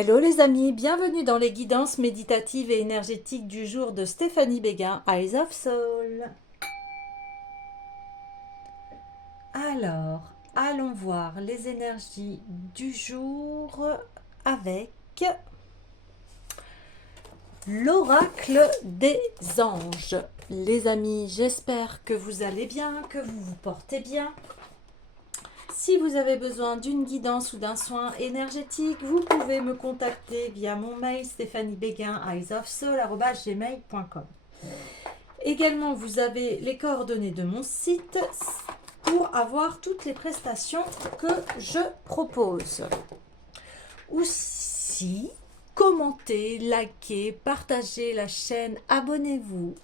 Hello les amis, bienvenue dans les guidances méditatives et énergétiques du jour de Stéphanie Béguin, Eyes of Soul. Alors, allons voir les énergies du jour avec l'oracle des anges. Les amis, j'espère que vous allez bien, que vous vous portez bien. Si vous avez besoin d'une guidance ou d'un soin énergétique, vous pouvez me contacter via mon mail stéphaniebeguin@eyesofsoul@gmail.com. Également, vous avez les coordonnées de mon site pour avoir toutes les prestations que je propose. Aussi, commentez, likez, partagez la chaîne, abonnez-vous.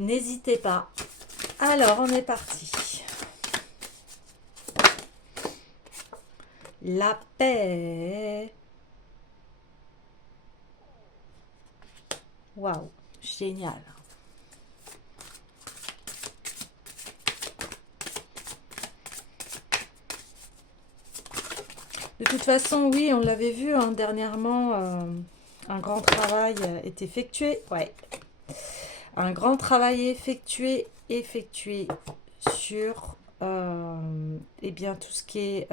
N'hésitez pas. Alors, on est parti. La paix. Waouh, génial. De toute façon, oui, on l'avait vu hein, dernièrement, un grand travail est effectué. Ouais. Un grand travail effectué sur eh bien, tout ce qui est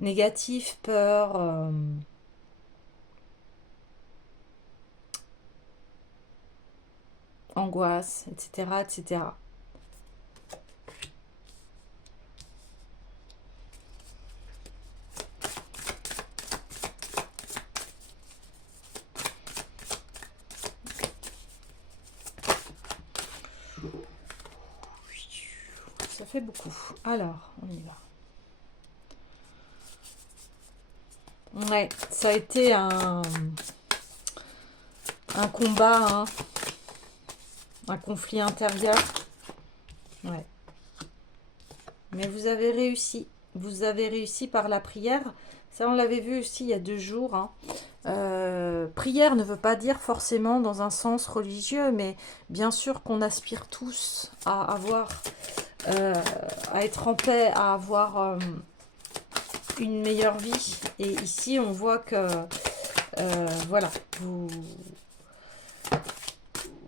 négatif, peur, angoisse, etc., etc. Ça fait beaucoup. Alors, on y va. Ouais, ça a été un combat, hein, un conflit intérieur. Ouais. Mais vous avez réussi. Vous avez réussi par la prière. Ça, on l'avait vu aussi il y a 2 jours. Hein. Prière ne veut pas dire forcément dans un sens religieux, mais bien sûr qu'on aspire tous à avoir, à être en paix, à avoir une meilleure vie. Et ici, on voit que, voilà,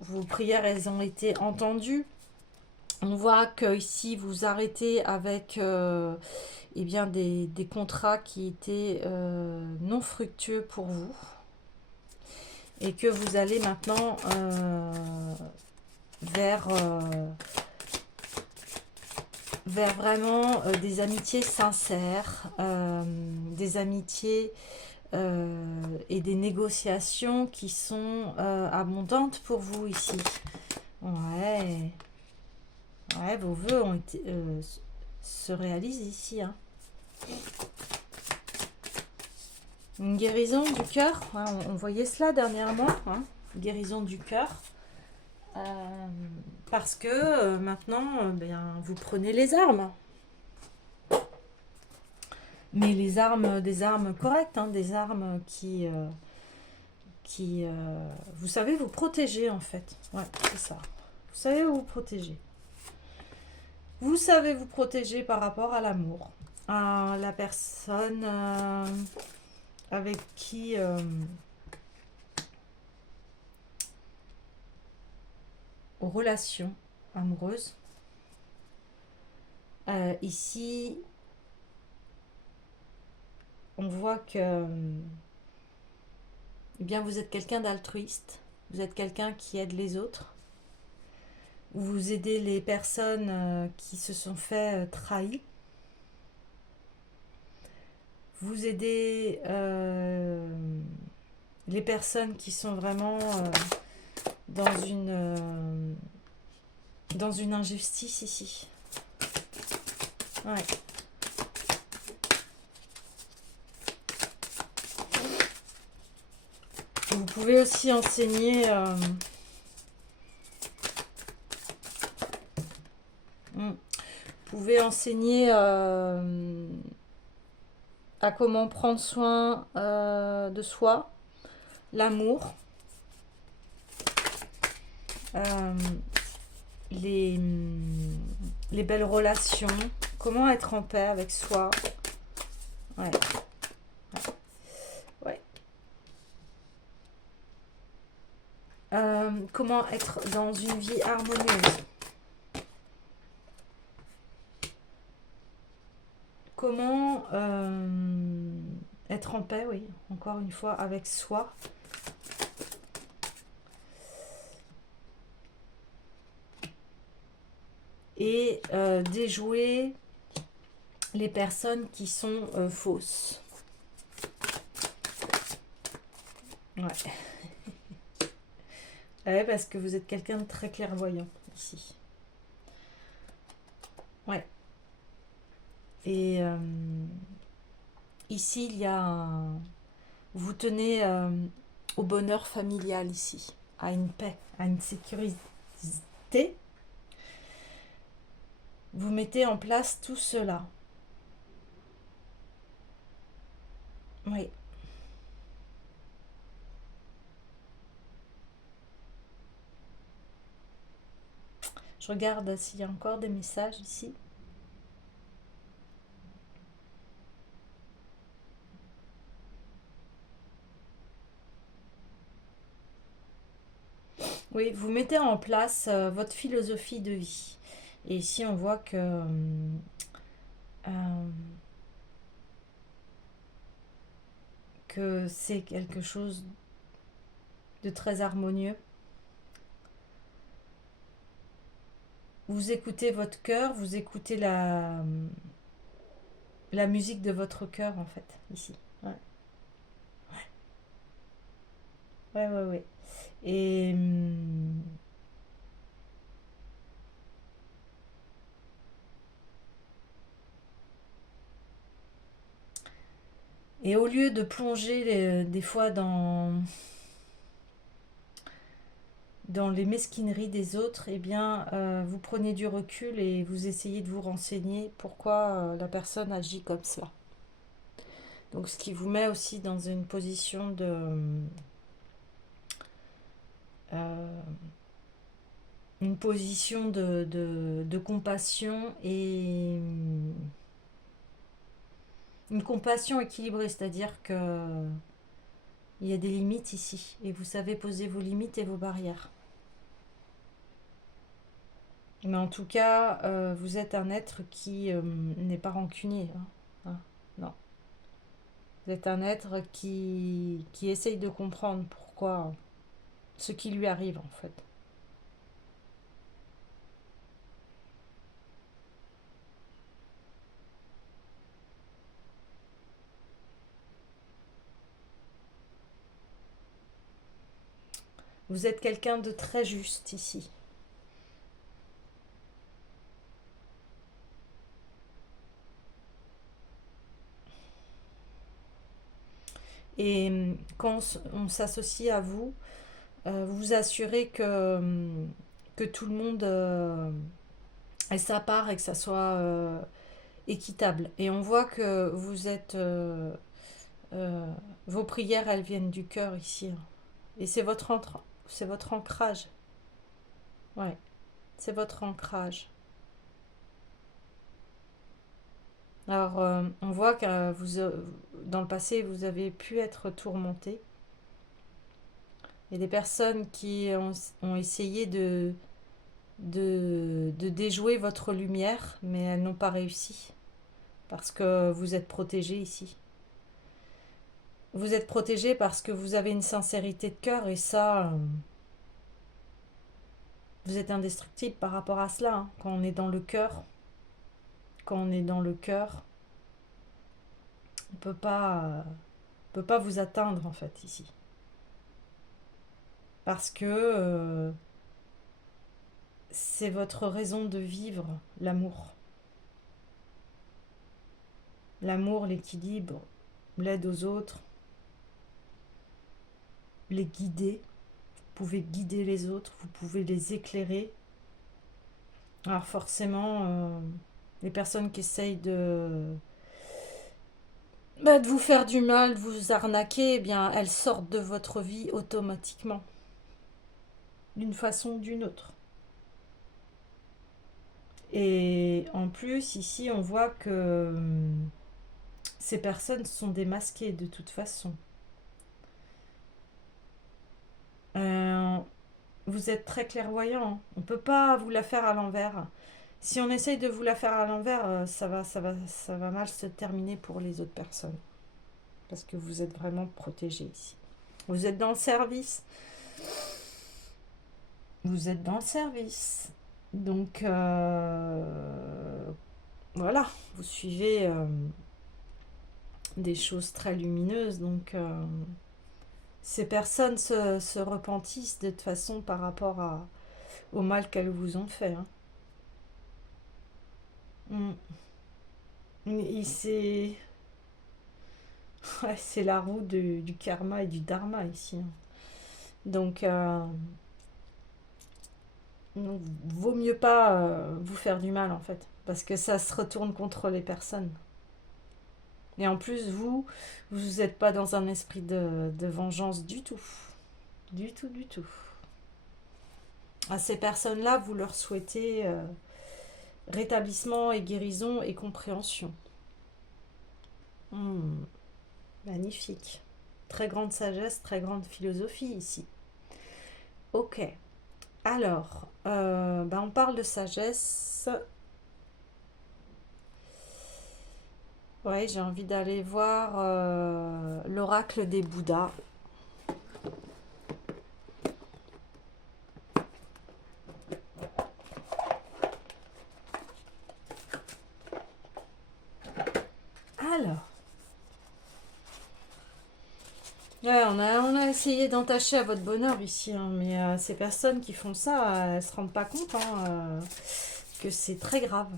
vos prières, elles ont été entendues. On voit que ici vous arrêtez avec eh bien des contrats qui étaient non fructueux pour vous et que vous allez maintenant vers vraiment des amitiés sincères, des amitiés et des négociations qui sont abondantes pour vous ici. Ouais. Ouais, vos vœux ont été, se réalisent ici. Hein. Une guérison du cœur. Hein, on voyait cela dernièrement. Hein, guérison du cœur. Parce que maintenant, bien, vous prenez les armes. Mais les armes, des armes correctes. Hein, des armes qui vous savez, vous protéger en fait. Ouais, c'est ça. Vous savez vous protéger. Vous savez vous protéger par rapport à l'amour, à la personne avec qui aux relations amoureuses. Ici, on voit que eh bien, vous êtes quelqu'un d'altruiste, vous êtes quelqu'un qui aide les autres. Vous aidez les personnes qui se sont fait trahir. Vous aidez les personnes qui sont vraiment dans une injustice ici. Ouais. Vous pouvez aussi enseigner à comment prendre soin de soi, l'amour, les belles relations, comment être en paix avec soi. Ouais. comment être dans une vie harmonieuse. Comment être en paix, oui, encore une fois, avec soi. Et déjouer les personnes qui sont fausses. Ouais. Ouais, parce que vous êtes quelqu'un de très clairvoyant ici. Ouais. Et ici, il y a un... Vous tenez au bonheur familial ici, à une paix, à une sécurité. Vous mettez en place tout cela. Oui. Je regarde s'il y a encore des messages ici. Oui, vous mettez en place votre philosophie de vie. Et ici, on voit que c'est quelque chose de très harmonieux. Vous écoutez votre cœur, vous écoutez la musique de votre cœur, en fait, ici. Ouais, ouais, ouais. Ouais. Et au lieu de plonger des fois dans les mesquineries des autres, eh bien, vous prenez du recul et vous essayez de vous renseigner pourquoi la personne agit comme cela. Donc, ce qui vous met aussi dans une position euh, de compassion et une compassion équilibrée, c'est-à-dire que il y a des limites ici et vous savez poser vos limites et vos barrières. Mais en tout cas, vous êtes un être qui n'est pas rancunier. Hein. Hein, non. Vous êtes un être qui essaye de comprendre pourquoi ce qui lui arrive en fait. Vous êtes quelqu'un de très juste ici. Et quand on s'associe à vous, vous vous assurez que tout le monde ait sa part et que ça soit équitable. Et on voit que vous êtes... vos prières, elles viennent du cœur ici. Hein. Et c'est votre ancrage. Ouais, c'est votre ancrage. Alors, on voit que dans le passé, vous avez pu être tourmenté. Il y a des personnes qui ont essayé de déjouer votre lumière, mais elles n'ont pas réussi. Parce que vous êtes protégé ici. Vous êtes protégé parce que vous avez une sincérité de cœur et ça, vous êtes indestructible par rapport à cela. Hein. Quand on est dans le cœur, on peut pas vous atteindre en fait ici. Parce que c'est votre raison de vivre, l'amour. L'amour, l'équilibre, l'aide aux autres, les guider. Vous pouvez guider les autres, vous pouvez les éclairer. Alors forcément, les personnes qui essayent de vous faire du mal, de vous arnaquer, eh bien, elles sortent de votre vie automatiquement, d'une façon ou d'une autre. Et en plus, ici, on voit que ces personnes sont démasquées de toute façon. Euh, vous êtes très clairvoyant, hein. On ne peut pas vous la faire à l'envers. Si on essaye de vous la faire à l'envers, ça va mal se terminer pour les autres personnes. Parce que vous êtes vraiment protégé ici. Vous êtes dans le service. Vous êtes dans le service. Donc, voilà, vous suivez des choses très lumineuses. Donc, ces personnes se repentissent de toute façon par rapport au mal qu'elles vous ont fait, hein. Mm. C'est ouais, c'est la roue du karma et du dharma ici, hein. Donc, vaut mieux pas vous faire du mal en fait, parce que ça se retourne contre les personnes. Et en plus, vous n'êtes pas dans un esprit de vengeance du tout. Du tout, du tout. À ces personnes-là, vous leur souhaitez rétablissement et guérison et compréhension. Hmm, magnifique. Très grande sagesse, très grande philosophie ici. Ok. Alors, on parle de sagesse. Ouais, j'ai envie d'aller voir l'oracle des Bouddhas. Alors, ouais, on a essayé d'entacher à votre bonheur ici, hein, mais ces personnes qui font ça, elles se rendent pas compte, hein, que c'est très grave.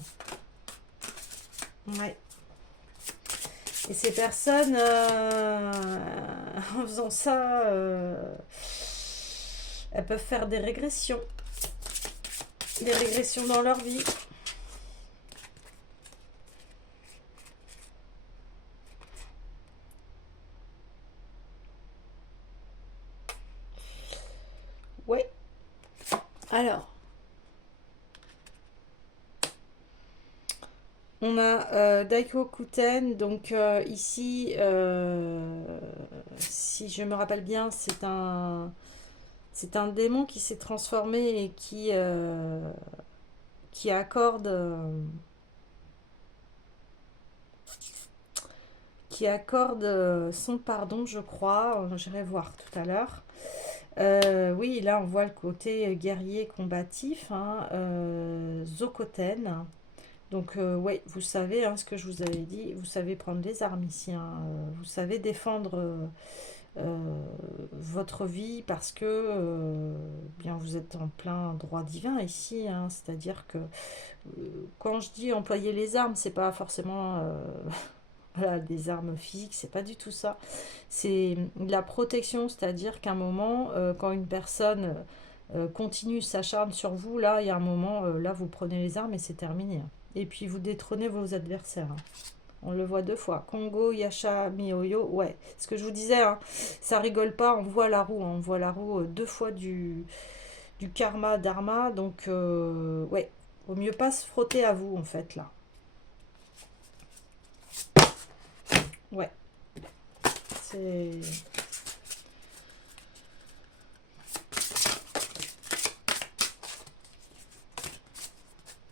Ouais. Et ces personnes, en faisant ça, elles peuvent faire des régressions. Des régressions dans leur vie. Ouais. Alors, on a Daiko Kuten, donc ici, si je me rappelle bien, c'est un démon qui s'est transformé et qui accorde, son pardon, je crois. J'irai voir tout à l'heure. Oui, là on voit le côté guerrier combatif, hein, Zokoten. Donc, ouais, vous savez, hein, ce que je vous avais dit, vous savez prendre les armes ici, hein, vous savez défendre votre vie parce que bien vous êtes en plein droit divin ici, hein, c'est-à-dire que quand je dis employer les armes, c'est pas forcément voilà, des armes physiques, c'est pas du tout ça. C'est de la protection, c'est-à-dire qu'à un moment, quand une personne continue, s'acharne sur vous, là, il y a un moment, là, vous prenez les armes et c'est terminé, hein. Et puis vous détrônez vos adversaires, hein. On le voit deux fois. Kongo, Yasha, Miyoyo. Ouais, ce que je vous disais, hein, ça rigole pas. On voit la roue, hein. On voit la roue deux fois du karma, dharma. Donc, ouais, vaut mieux pas se frotter à vous, en fait, là. Ouais, c'est...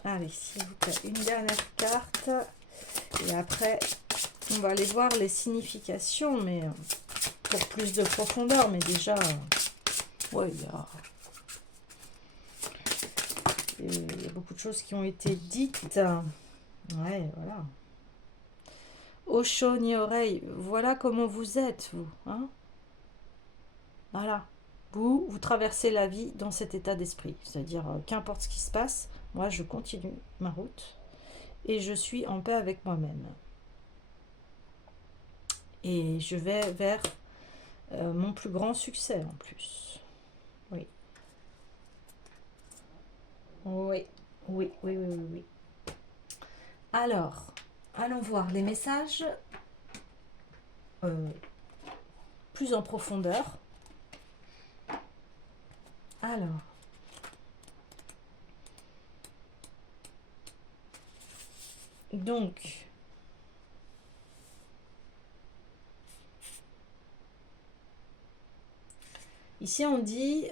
Allez, s'il vous plaît, une dernière carte. Et après, on va aller voir les significations, mais pour plus de profondeur. Mais déjà, ouais, il y a beaucoup de choses qui ont été dites. Ouais, voilà. Osho ni oreille, voilà comment vous êtes, vous, hein. Voilà. Vous traversez la vie dans cet état d'esprit. C'est-à-dire, qu'importe ce qui se passe, moi, je continue ma route et je suis en paix avec moi-même. Et je vais vers mon plus grand succès, en plus. Oui. Oui. Oui, oui, oui, oui, oui. Alors, allons voir les messages euh, plus en profondeur. Alors, donc, ici on dit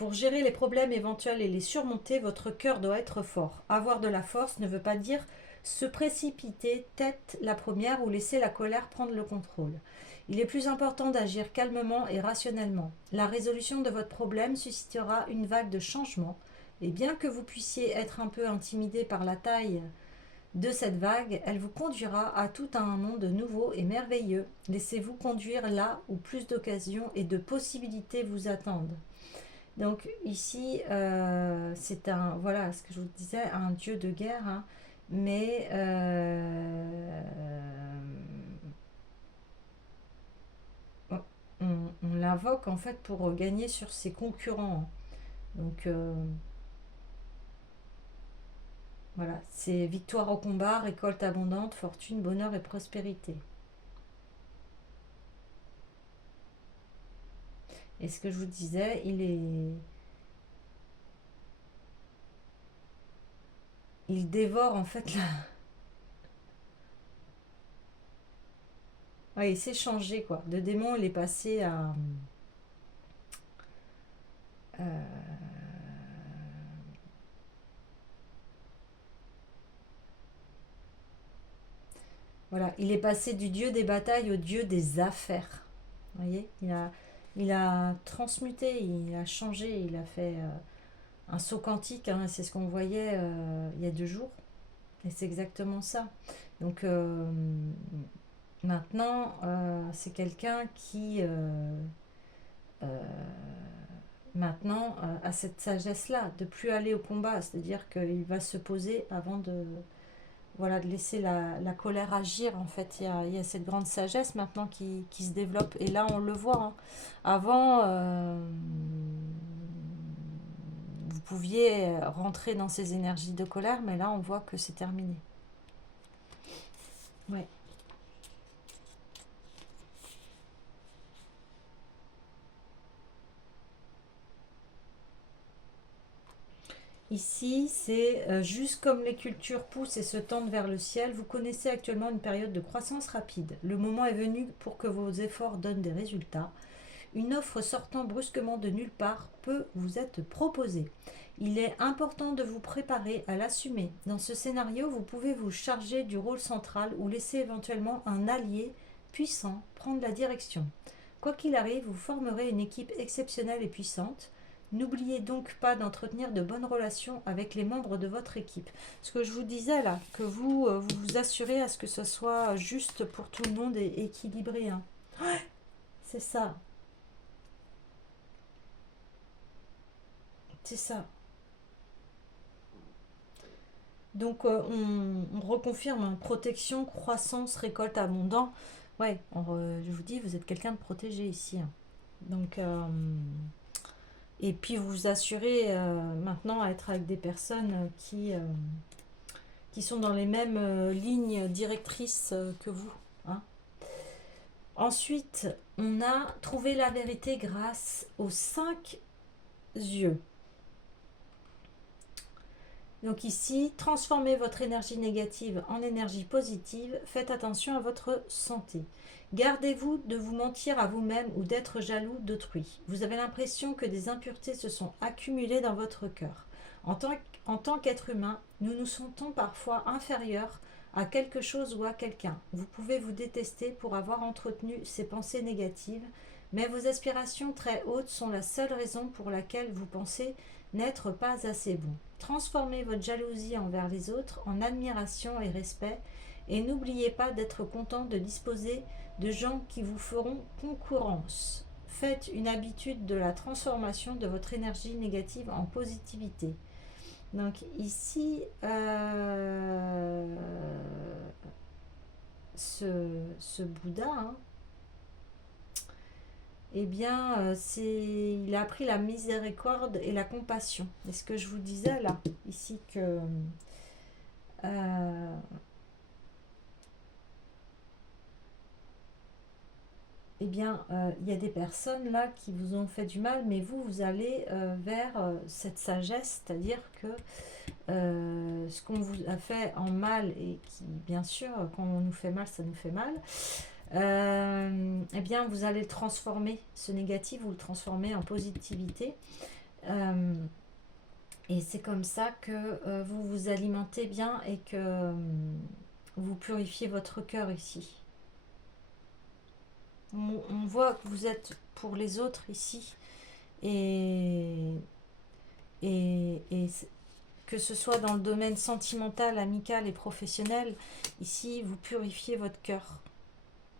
Pour gérer les problèmes éventuels et les surmonter, votre cœur doit être fort. Avoir de la force ne veut pas dire se précipiter tête la première ou laisser la colère prendre le contrôle. Il est plus important d'agir calmement et rationnellement. La résolution de votre problème suscitera une vague de changement, et bien que vous puissiez être un peu intimidé par la taille de cette vague, elle vous conduira à tout un monde nouveau et merveilleux. Laissez-vous conduire là où plus d'occasions et de possibilités vous attendent. Donc ici, c'est un, voilà ce que je vous disais, un dieu de guerre, hein, mais on l'invoque en fait pour gagner sur ses concurrents. Donc voilà, c'est victoire au combat, récolte abondante, fortune, bonheur et prospérité. Et ce que je vous disais, il dévore en fait la... Ouais, il s'est changé quoi. De démon, il est passé à... euh, Voilà, il est passé du dieu des batailles au dieu des affaires. Vous voyez, il a transmuté, il a changé, il a fait un saut quantique, hein, c'est ce qu'on voyait il y a 2 jours. Et c'est exactement ça. Donc maintenant, c'est quelqu'un qui euh, maintenant a cette sagesse-là, de plus aller au combat, c'est-à-dire qu'il va se poser avant de, voilà, de laisser la colère agir. En fait, il y a cette grande sagesse maintenant qui se développe. Et là, on le voit, hein. Avant, vous pouviez rentrer dans ces énergies de colère, mais là, on voit que c'est terminé. Ouais. Ici, c'est juste comme les cultures poussent et se tendent vers le ciel, vous connaissez actuellement une période de croissance rapide. Le moment est venu pour que vos efforts donnent des résultats. Une offre sortant brusquement de nulle part peut vous être proposée. Il est important de vous préparer à l'assumer. Dans ce scénario, vous pouvez vous charger du rôle central ou laisser éventuellement un allié puissant prendre la direction. Quoi qu'il arrive, vous formerez une équipe exceptionnelle et puissante. N'oubliez donc pas d'entretenir de bonnes relations avec les membres de votre équipe. Ce que je vous disais là, que vous vous assurez à ce que ce soit juste pour tout le monde et équilibré, hein. C'est ça, c'est ça. Donc on reconfirme, hein, protection, croissance, récolte abondant. Ouais, je vous dis, vous êtes quelqu'un de protégé ici, hein. Donc, et puis vous vous assurez maintenant à être avec des personnes qui sont dans les mêmes lignes directrices que vous, hein. Ensuite, on a trouvé la vérité grâce aux 5 yeux. Donc ici, transformez votre énergie négative en énergie positive. Faites attention à votre santé. Gardez-vous de vous mentir à vous-même ou d'être jaloux d'autrui. Vous avez l'impression que des impuretés se sont accumulées dans votre cœur. En tant qu'être humain, nous nous sentons parfois inférieurs à quelque chose ou à quelqu'un. Vous pouvez vous détester pour avoir entretenu ces pensées négatives, mais vos aspirations très hautes sont la seule raison pour laquelle vous pensez n'être pas assez bon. Transformez votre jalousie envers les autres en admiration et respect et n'oubliez pas d'être content de disposer de gens qui vous feront concurrence. Faites une habitude de la transformation de votre énergie négative en positivité. Donc ici, ce Bouddha, hein, eh bien, il a appris la miséricorde et la compassion. Et ce que je vous disais là, ici, que euh, eh bien, il y a des personnes là qui vous ont fait du mal, mais vous allez vers cette sagesse, c'est-à-dire que ce qu'on vous a fait en mal, et qui, bien sûr, quand on nous fait mal, ça nous fait mal, eh bien, vous allez le transformer, ce négatif, vous le transformez en positivité. Euh, et c'est comme ça que vous vous alimentez bien et que vous purifiez votre cœur ici. On voit que vous êtes pour les autres ici. Et, et que ce soit dans le domaine sentimental, amical et professionnel, ici, vous purifiez votre cœur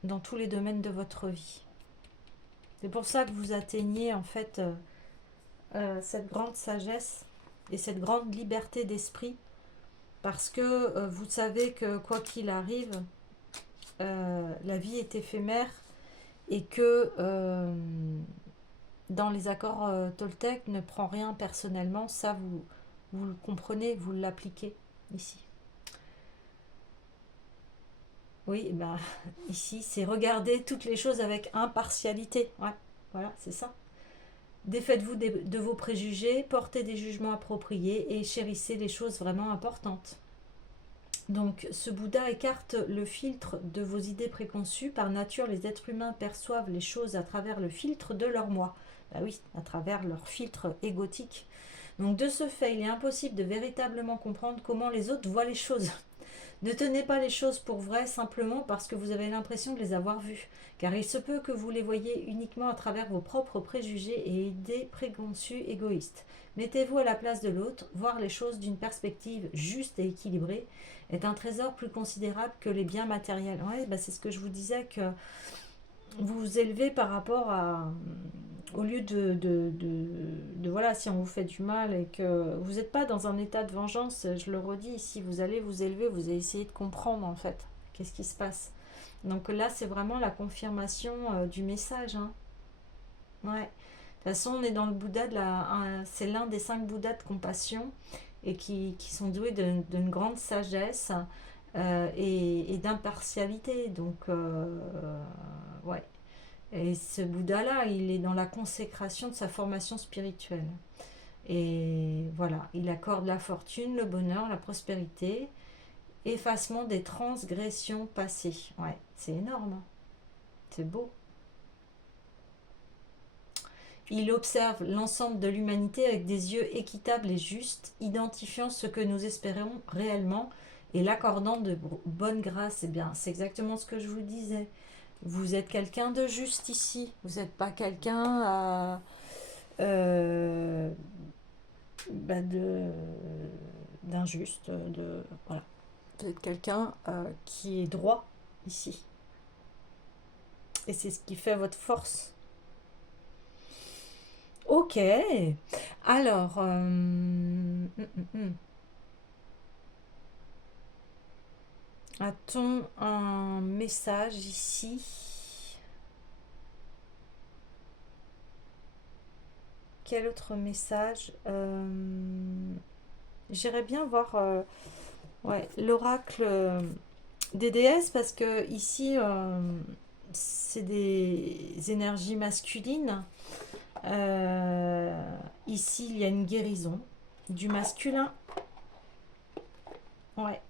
dans tous les domaines de votre vie. C'est pour ça que vous atteignez en fait cette grande sagesse et cette grande liberté d'esprit, parce que vous savez que quoi qu'il arrive, la vie est éphémère et que dans les accords Toltec, ne prend rien personnellement. Ça, vous le comprenez, vous l'appliquez ici. Oui, ben, ici, c'est regarder toutes les choses avec impartialité. Ouais, voilà, c'est ça. Défaites-vous de vos préjugés, portez des jugements appropriés et chérissez les choses vraiment importantes. Donc, ce Bouddha écarte le filtre de vos idées préconçues. Par nature, les êtres humains perçoivent les choses à travers le filtre de leur moi. Bah oui, à travers leur filtre égotique. Donc, de ce fait, il est impossible de véritablement comprendre comment les autres voient les choses. Ne tenez pas les choses pour vraies simplement parce que vous avez l'impression de les avoir vues, car il se peut que vous les voyez uniquement à travers vos propres préjugés et idées préconçues égoïstes. Mettez-vous à la place de l'autre, voir les choses d'une perspective juste et équilibrée est un trésor plus considérable que les biens matériels. Ouais, bah c'est ce que je vous disais, que vous vous élevez par rapport à... Au lieu voilà, si on vous fait du mal et que vous n'êtes pas dans un état de vengeance, je le redis, ici vous allez vous élever, vous allez essayer de comprendre en fait qu'est-ce qui se passe. Donc là, c'est vraiment la confirmation du message. Hein. Ouais. De toute façon, on est dans le Bouddha, c'est l'un des 5 Bouddhas de compassion et qui sont doués d'une grande sagesse et d'impartialité. Donc, ouais. Et ce Bouddha-là, il est dans la consécration de sa formation spirituelle. Et voilà, il accorde la fortune, le bonheur, la prospérité, effacement des transgressions passées. Ouais, c'est énorme. Hein. C'est beau. Il observe l'ensemble de l'humanité avec des yeux équitables et justes, identifiant ce que nous espérons réellement et l'accordant de bonne grâce. Eh bien, c'est exactement ce que je vous disais. Vous êtes quelqu'un de juste ici. Vous n'êtes pas quelqu'un euh, bah d'injuste. Voilà. Vous êtes quelqu'un qui est droit ici. Et c'est ce qui fait votre force. Ok. Alors, a-t-on un message ici? Quel autre message? J'irais bien voir ouais, l'oracle des déesses, parce que ici, c'est des énergies masculines. Ici, il y a une guérison du masculin. Ouais.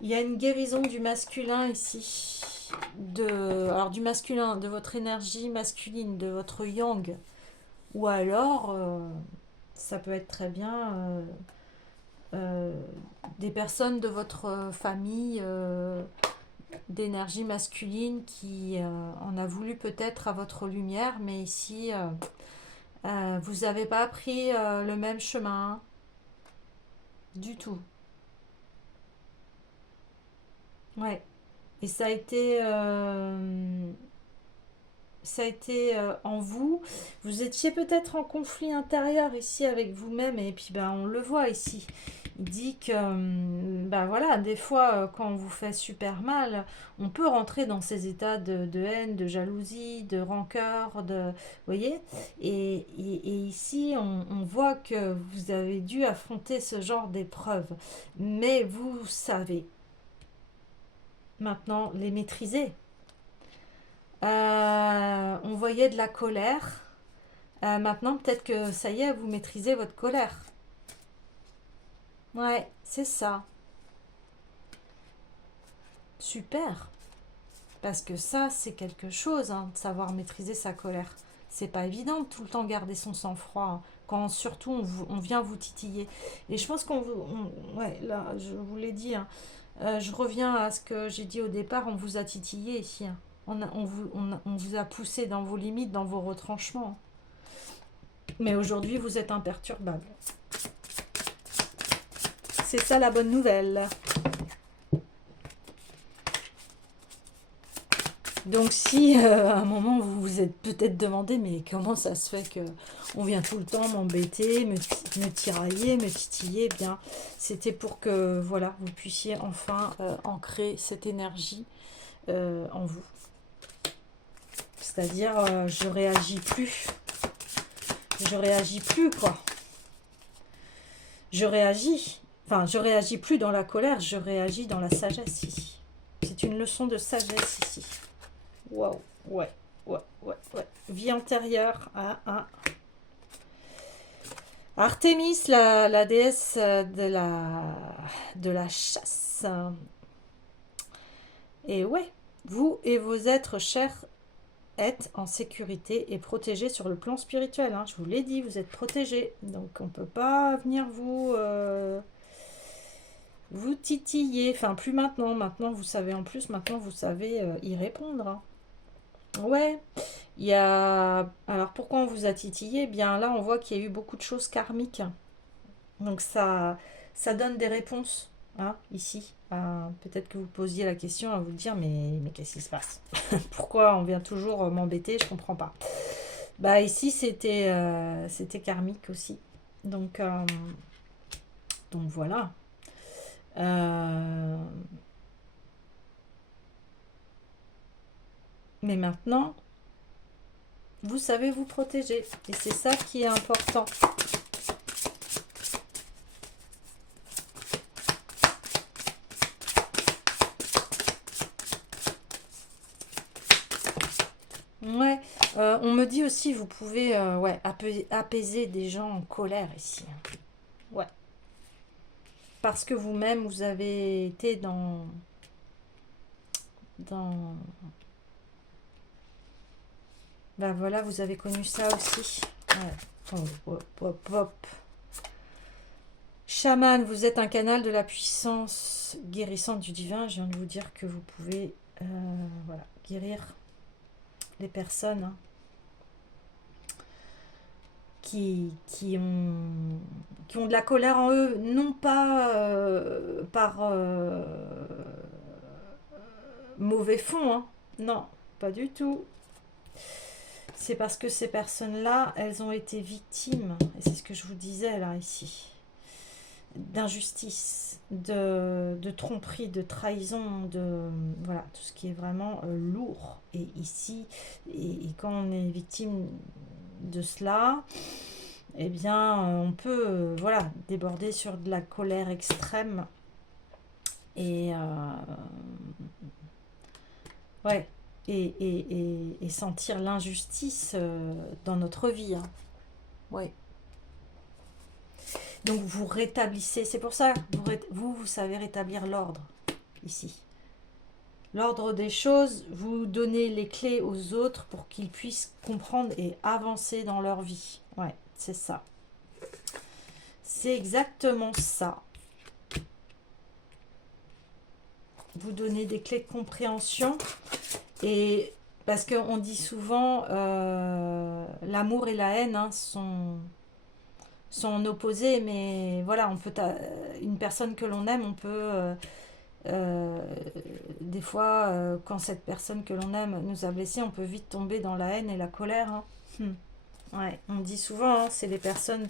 Il y a une guérison du masculin ici. Alors, du masculin, de votre énergie masculine, de votre yang. Ou alors, ça peut être très bien euh, des personnes de votre famille d'énergie masculine qui en a voulu peut-être à votre lumière, mais ici, vous n'avez pas pris le même chemin du tout. Ouais. Et ça a été en vous. Vous étiez peut-être en conflit intérieur ici avec vous-même, et puis ben, on le voit ici. Il dit que ben voilà, des fois quand on vous fait super mal, on peut rentrer dans ces états de haine, de jalousie, de rancœur, vous voyez. Et ici, on voit que vous avez dû affronter ce genre d'épreuves, mais vous savez maintenant les maîtriser. On voyait de la colère. Maintenant, peut-être que ça y est, vous maîtrisez votre colère. Ouais, c'est ça. Super. Parce que ça, c'est quelque chose, hein, de savoir maîtriser sa colère. C'est pas évident de tout le temps garder son sang-froid, hein, quand surtout on vient vous titiller. Et je pense ouais, là, je vous l'ai dit, hein, je reviens à ce que j'ai dit au départ, on vous a titillé ici, hein. On vous a poussé dans vos limites, dans vos retranchements. Mais aujourd'hui, vous êtes imperturbable. C'est ça la bonne nouvelle. Donc si à un moment vous vous êtes peut-être demandé mais comment ça se fait que on vient tout le temps m'embêter, me tirailler, me titiller, eh bien c'était pour que voilà vous puissiez enfin ancrer cette énergie en vous. C'est-à-dire je réagis plus quoi. Je réagis plus dans la colère, je réagis dans la sagesse ici. C'est une leçon de sagesse ici. Waouh, ouais. Vie antérieure à Artémis, la déesse de la chasse. Et ouais, vous et vos êtres chers êtes en sécurité et protégés sur le plan spirituel. Hein. Je vous l'ai dit, vous êtes protégés. Donc on ne peut pas venir vous titiller. Enfin, plus maintenant. Maintenant, vous savez en plus, maintenant, vous savez y répondre. Hein. Ouais, il y a... Alors pourquoi on vous a titillé? Eh bien là, on voit qu'il y a eu beaucoup de choses karmiques. Donc ça donne des réponses, hein, ici. Peut-être que vous posiez la question à vous dire, mais qu'est-ce qui se passe? Pourquoi on vient toujours m'embêter? Je comprends pas. Bah ici, c'était karmique aussi. Donc, donc voilà. Mais maintenant, vous savez vous protéger. Et c'est ça qui est important. Ouais, on me dit aussi, vous pouvez ouais, apaiser des gens en colère ici. Ouais, parce que vous-même, vous avez été dans... Ben voilà, vous avez connu ça aussi. Ouais. Hop. Chaman, vous êtes un canal de la puissance guérissante du divin. Je viens de vous dire que vous pouvez voilà, guérir les personnes, hein, qui ont de la colère en eux, non pas par mauvais fond, hein. Non, pas du tout. C'est parce que ces personnes-là, elles ont été victimes, et c'est ce que je vous disais là, ici, d'injustice, de tromperie, de trahison, de voilà, tout ce qui est vraiment lourd. Et ici, et quand on est victime de cela, eh bien, on peut voilà, déborder sur de la colère extrême. Et ouais, et sentir l'injustice dans notre vie. Hein. Ouais. Donc vous rétablissez, c'est pour ça que vous savez rétablir l'ordre ici. L'ordre des choses, vous donnez les clés aux autres pour qu'ils puissent comprendre et avancer dans leur vie. Ouais, c'est ça. C'est exactement ça. Vous donnez des clés de compréhension. Et parce qu'on dit souvent l'amour et la haine, hein, sont opposés, mais voilà, on peut une personne que l'on aime, on peut des fois quand cette personne que l'on aime nous a blessés, on peut vite tomber dans la haine et la colère. Hein. Ouais, on dit souvent, hein, c'est les personnes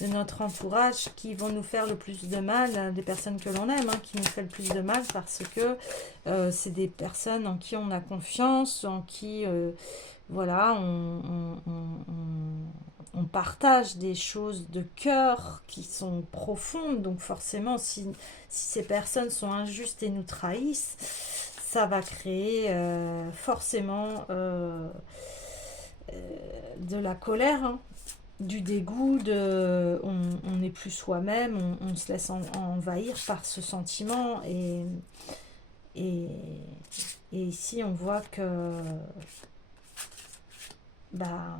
de notre entourage qui vont nous faire le plus de mal, des personnes que l'on aime, hein, qui nous fait le plus de mal parce que c'est des personnes en qui on a confiance, en qui voilà, on partage des choses de cœur qui sont profondes. Donc forcément, si ces personnes sont injustes et nous trahissent, ça va créer forcément de la colère, hein, du dégoût, on n'est plus soi-même, on se laisse envahir par ce sentiment. Et ici, on voit que bah,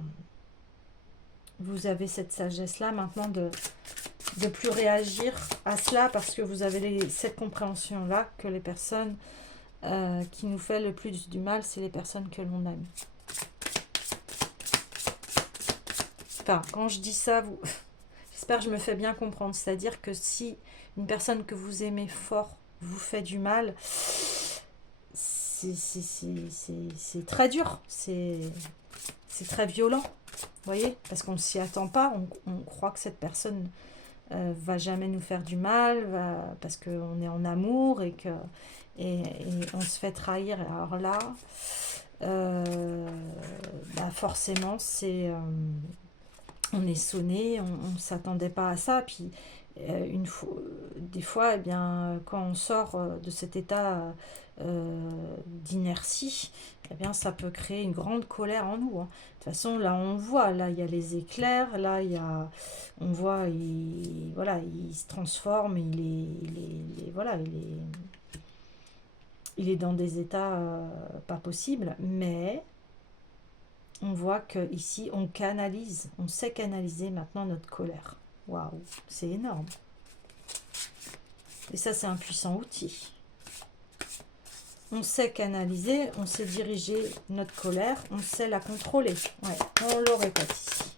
vous avez cette sagesse-là maintenant de plus réagir à cela parce que vous avez cette compréhension-là que les personnes qui nous fait le plus du mal, c'est les personnes que l'on aime. Enfin, quand je dis ça, j'espère que je me fais bien comprendre. C'est-à-dire que si une personne que vous aimez fort vous fait du mal, c'est très dur, c'est très violent, vous voyez, parce qu'on ne s'y attend pas, on croit que cette personne va jamais nous faire du mal, parce qu'on est en amour et on se fait trahir. Alors là, bah forcément, on est sonné, on ne s'attendait pas à ça, puis des fois, eh bien, quand on sort de cet état d'inertie, eh bien, ça peut créer une grande colère en nous, hein. De toute façon, là, on voit, là, il y a les éclairs, là, on voit, voilà, il se transforme, voilà, il est dans des états pas possibles, mais on voit que ici, on sait canaliser maintenant notre colère. Waouh, c'est énorme. Et ça, c'est un puissant outil. On sait canaliser, on sait diriger notre colère, on sait la contrôler. Ouais, on le répète ici.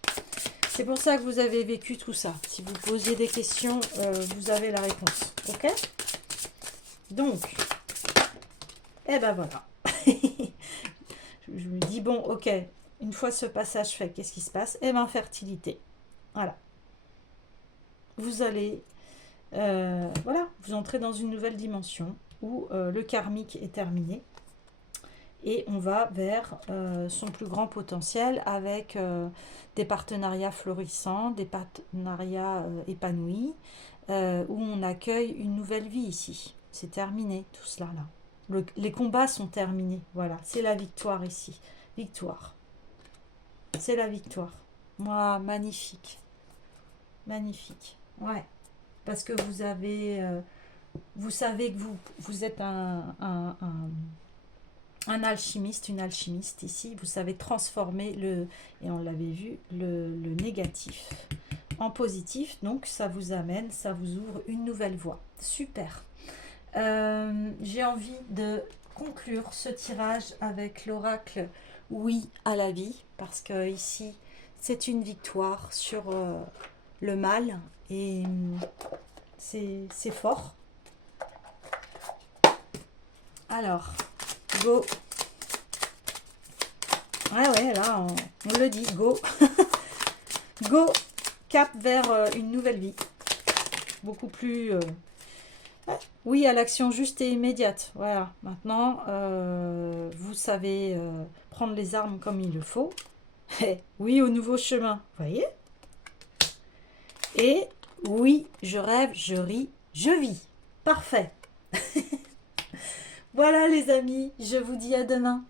C'est pour ça que vous avez vécu tout ça. Si vous posez des questions, vous avez la réponse. Ok? Donc, eh ben voilà. Je me dis, bon, ok, une fois ce passage fait, qu'est-ce qui se passe? Eh ben, fertilité. Voilà. Vous allez, voilà, vous entrez dans une nouvelle dimension où le karmique est terminé et on va vers son plus grand potentiel avec des partenariats florissants, des partenariats épanouis, où on accueille une nouvelle vie ici. C'est terminé tout cela là. Les combats sont terminés, voilà, c'est la victoire ici. Victoire. C'est la victoire. Moi, magnifique. Magnifique. Ouais. Parce que vous avez... vous savez que vous êtes un alchimiste, une alchimiste ici. Vous savez transformer et on l'avait vu, le négatif en positif. Donc, ça vous amène, ça vous ouvre une nouvelle voie. Super. J'ai envie de conclure ce tirage avec l'oracle oui à la vie, parce que ici c'est une victoire sur le mal et c'est fort. Alors go. Ouais, là on le dit, go. Go, cap vers une nouvelle vie beaucoup plus oui à l'action juste et immédiate. Voilà, maintenant vous savez prendre les armes comme il le faut. Oui au nouveau chemin, vous voyez. Et oui, je rêve, je ris, je vis. Parfait. Voilà les amis, je vous dis à demain.